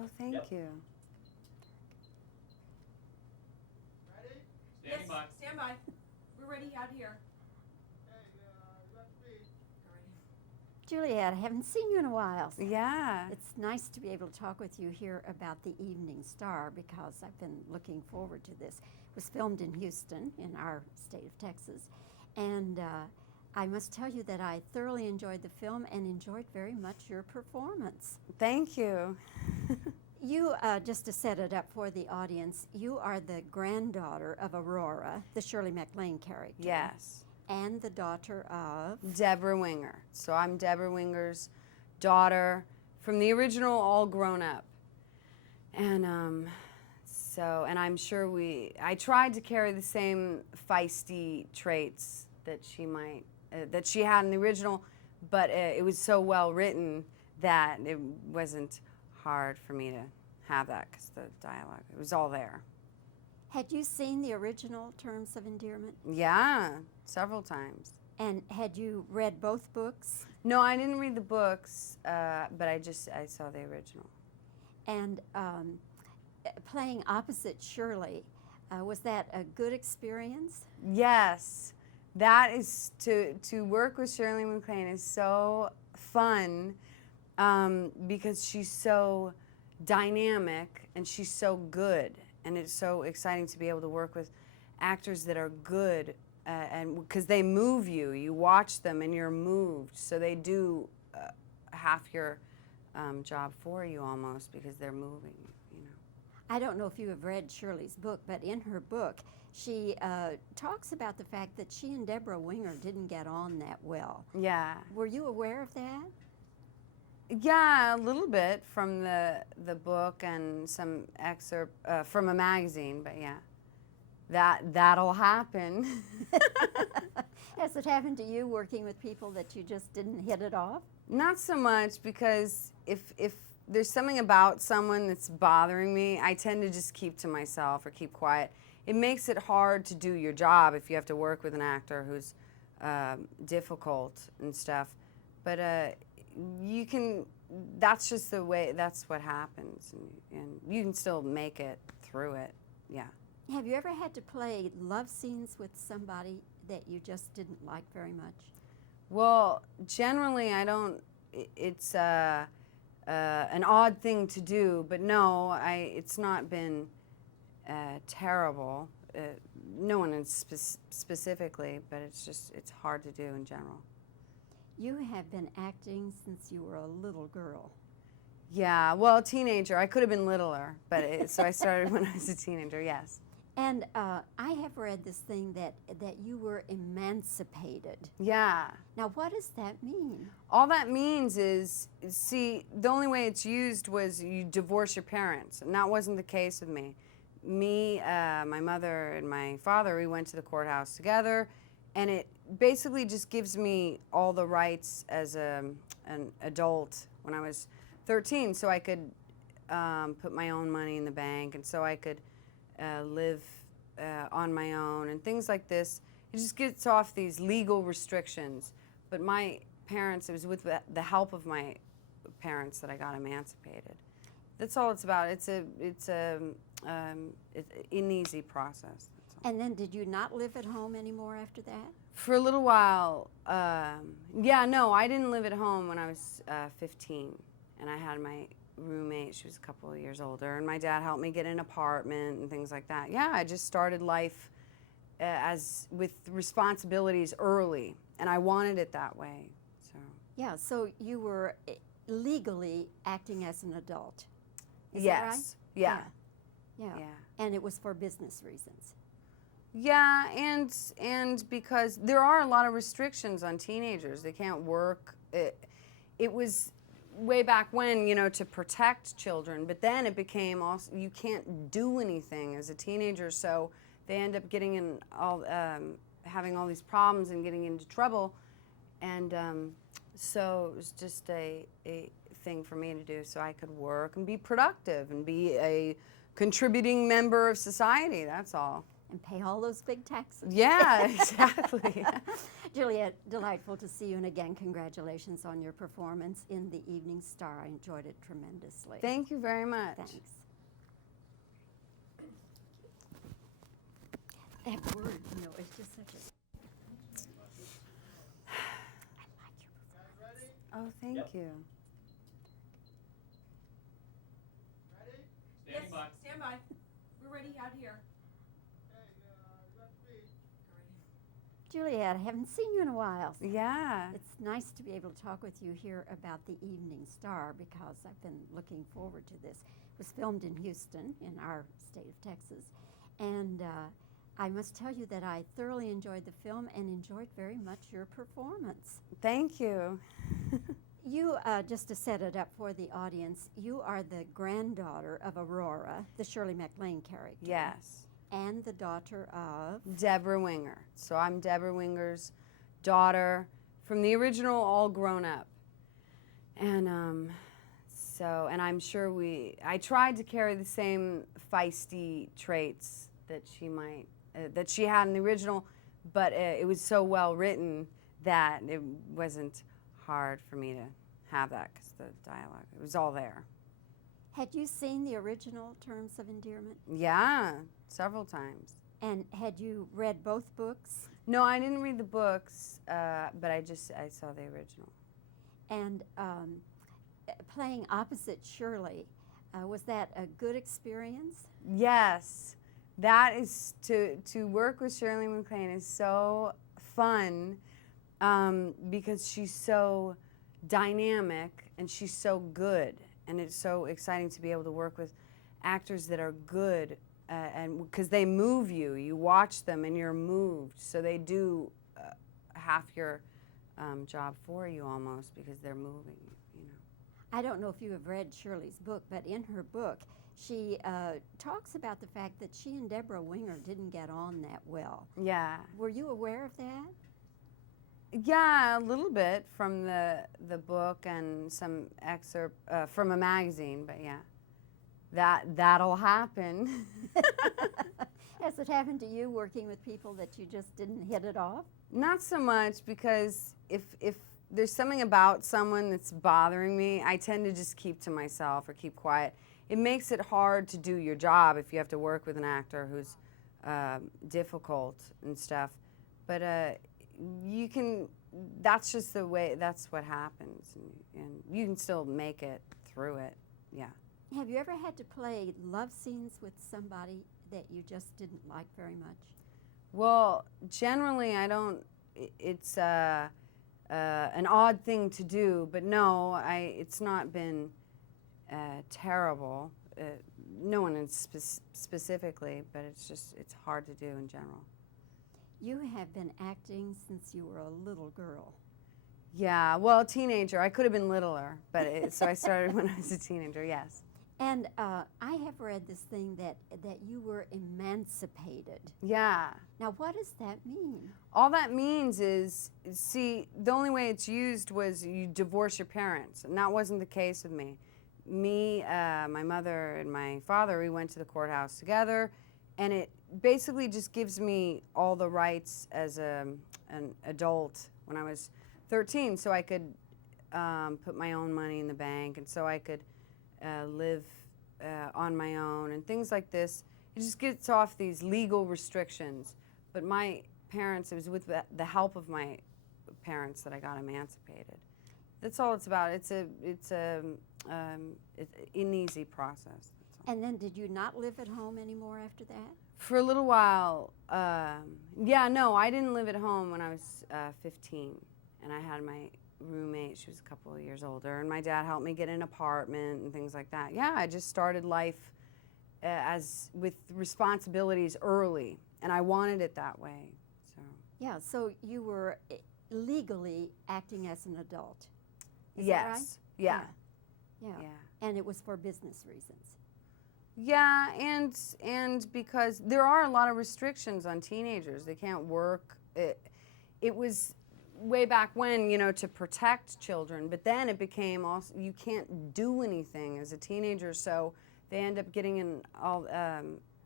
Oh, thank you. Ready? Standing by. Stand by. We're ready out here. Hey, you have to be. Juliette, I haven't seen you in a while. Yeah. It's nice to be able to talk with you here about the Evening Star because I've been looking forward to this. It was filmed in Houston, in our state of Texas, and I must tell you that I thoroughly enjoyed the film and enjoyed very much your performance. Thank you. You, just to set it up for the audience, you are the granddaughter of Aurora, the Shirley MacLaine character. Yes. And the daughter of? Deborah Winger. So I'm Deborah Winger's daughter from the original All Grown Up. And and I'm sure I tried to carry the same feisty traits that she had in the original, but it was so well written that it wasn't hard for me to have that because the dialogue, it was all there. Had you seen the original Terms of Endearment? Yeah, several times. And had you read both books? No, I didn't read the books, but I saw the original. And playing opposite Shirley, was that a good experience? Yes, that is, to work with Shirley MacLaine is so fun because she's so dynamic and she's so good. And it's so exciting to be able to work with actors that are good, and because they move you. You watch them and you're moved. So they do half your job for you almost because they're moving, you know. I don't know if you have read Shirley's book, but in her book, she talks about the fact that she and Deborah Winger didn't get on that well. Yeah. Were you aware of that? Yeah, a little bit from the book and some excerpt from a magazine, but yeah, that'll happen. Has it happened to you working with people that you just didn't hit it off? Not so much, because if there's something about someone that's bothering me, I tend to just keep to myself or keep quiet. It makes it hard to do your job if you have to work with an actor who's difficult and stuff, but you can, that's just the way, that's what happens, and you can still make it through it, yeah. Have you ever had to play love scenes with somebody that you just didn't like very much? Well, generally I don't, it's an odd thing to do, but no, it's not been terrible. No one is specifically, but it's hard to do in general. You have been acting since you were a little girl. Yeah, well, a teenager. I could have been littler, but so I started when I was a teenager, yes. And I have read this thing that you were emancipated. Yeah. Now, what does that mean? All that means is, see, the only way it's used was you divorce your parents, and that wasn't the case with me. My mother and my father, we went to the courthouse together, and it basically just gives me all the rights as an adult when I was 13, so I could put my own money in the bank, and so I could live on my own and things like this. It just gets off these legal restrictions. But my parents, it was with the help of my parents that I got emancipated. That's all it's about. It's an easy process. And then did you not live at home anymore after that? For a little while, yeah, no, I didn't live at home when I was 15, and I had my roommate. She was a couple of years older, and my dad helped me get an apartment and things like that. Yeah, I just started life with responsibilities early, and I wanted it that way. So. Yeah, so you were legally acting as an adult. Is yes. that right? Yeah. Yeah. And it was for business reasons. Yeah, and because there are a lot of restrictions on teenagers. They can't work. It was way back when, you know, to protect children, but then it became also, you can't do anything as a teenager, so they end up getting in having all these problems and getting into trouble, and so it was just a thing for me to do so I could work and be productive and be a contributing member of society, that's all. and pay all those big taxes. Yeah, exactly. Juliette, delightful to see you, and again, congratulations on your performance in The Evening Star. I enjoyed it tremendously. Thank you very much. Thanks. That word, you know, it's just such a... I like your performance. Oh, thank you. Ready? Yes, stand by. We're ready out here. Left feet. Juliette, I haven't seen you in a while. Yeah. It's nice to be able to talk with you here about The Evening Star because I've been looking forward to this. It was filmed in Houston, in our state of Texas, and I must tell you that I thoroughly enjoyed the film and enjoyed very much your performance. Thank you. You, just to set it up for the audience, you are the granddaughter of Aurora, the Shirley MacLaine character. Yes. And the daughter of... Deborah Winger. So I'm Deborah Winger's daughter from the original All Grown Up. And and I'm sure I tried to carry the same feisty traits that she had in the original, but it was so well written that it wasn't hard for me to have that because the dialogue, it was all there. Had you seen the original Terms of Endearment? Yeah, several times. And had you read both books? No, I didn't read the books, but I saw the original. And playing opposite Shirley, was that a good experience? Yes, that is to work with Shirley MacLaine is so fun because she's so dynamic and she's so good, and it's so exciting to be able to work with actors that are good, and because they move you. You watch them and you're moved, so they do half your job for you almost because they're moving you. I don't know if you have read Shirley's book, but in her book, she talks about the fact that she and Deborah Winger didn't get on that well. Yeah. Were you aware of that? Yeah, a little bit from the book and some excerpt from a magazine, but yeah, that'll happen. Has it happened to you working with people that you just didn't hit it off? Not so much, because if there's something about someone that's bothering me, I tend to just keep to myself or keep quiet. It makes it hard to do your job if you have to work with an actor who's difficult and stuff. But you can, that's just the way, that's what happens. And you can still make it through it, yeah. Have you ever had to play love scenes with somebody that you just didn't like very much? Well, generally I don't, it's an odd thing to do, but no, it's not been terrible. No one specifically, but it's hard to do in general. You have been acting since you were a little girl. Yeah, well, a teenager. I could have been littler, but so I started when I was a teenager, yes. And I have read this thing that you were emancipated. Yeah. Now, what does that mean? All that means is, see, the only way it's used was you divorce your parents, and that wasn't the case with me. Me, my mother, and my father, we went to the courthouse together, and it basically just gives me all the rights as an adult when I was 13, so I could put my own money in the bank, and so I could live on my own and things like this. It just gets off these legal restrictions. But my parents, it was with the help of my parents that I got emancipated. That's all it's about. It's an easy process. And then did you not live at home anymore after that? For a little while, yeah, no, I didn't live at home when I was 15, and I had my roommate. She was a couple of years older, and my dad helped me get an apartment and things like that. Yeah, I just started life with responsibilities early, and I wanted it that way. So. Yeah, so you were legally acting as an adult. Is yes. that right? Yeah. Yeah. And it was for business reasons. Yeah, and because there are a lot of restrictions on teenagers. They can't work. It was way back when, to protect children, but then it became also, you can't do anything as a teenager, so they end up getting in all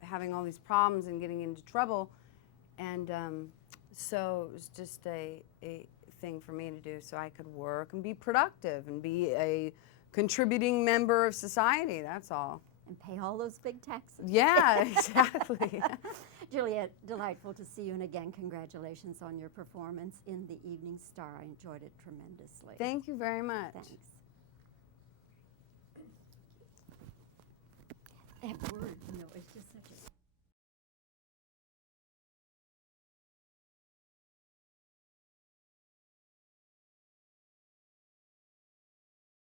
having all these problems and getting into trouble. And so it was just a thing for me to do so I could work and be productive and be a contributing member of society, that's all. And pay all those big taxes. Yeah, exactly. Juliette, delightful to see you, and again, congratulations on your performance in The Evening Star. I enjoyed it tremendously. Thank you very much. Thanks.